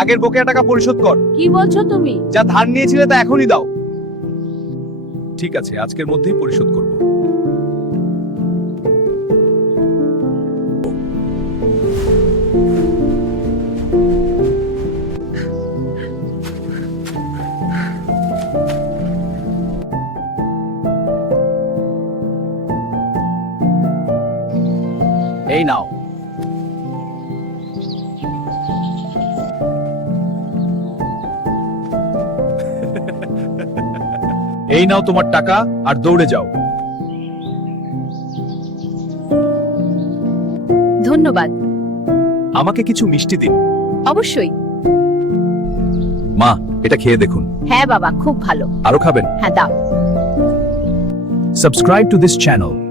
আগের বকেয়া টাকা পরিশোধ কর। কি বলছো তুমি? যা ধার নিয়েছিলে তা এখনই দাও। ঠিক আছে, আজকের মধ্যেই পরিশোধ করব। এই নাও। এই নাও তোমার টাকা, আর দৌড়ে যাও। ধন্যবাদ। আমাকে কিছু মিষ্টি দিন। অবশ্যই। মা, এটা খেয়ে দেখুন। হ্যাঁ বাবা, খুব ভালো। আরো খাবেন? হ্যাঁ দাও। Subscribe to this channel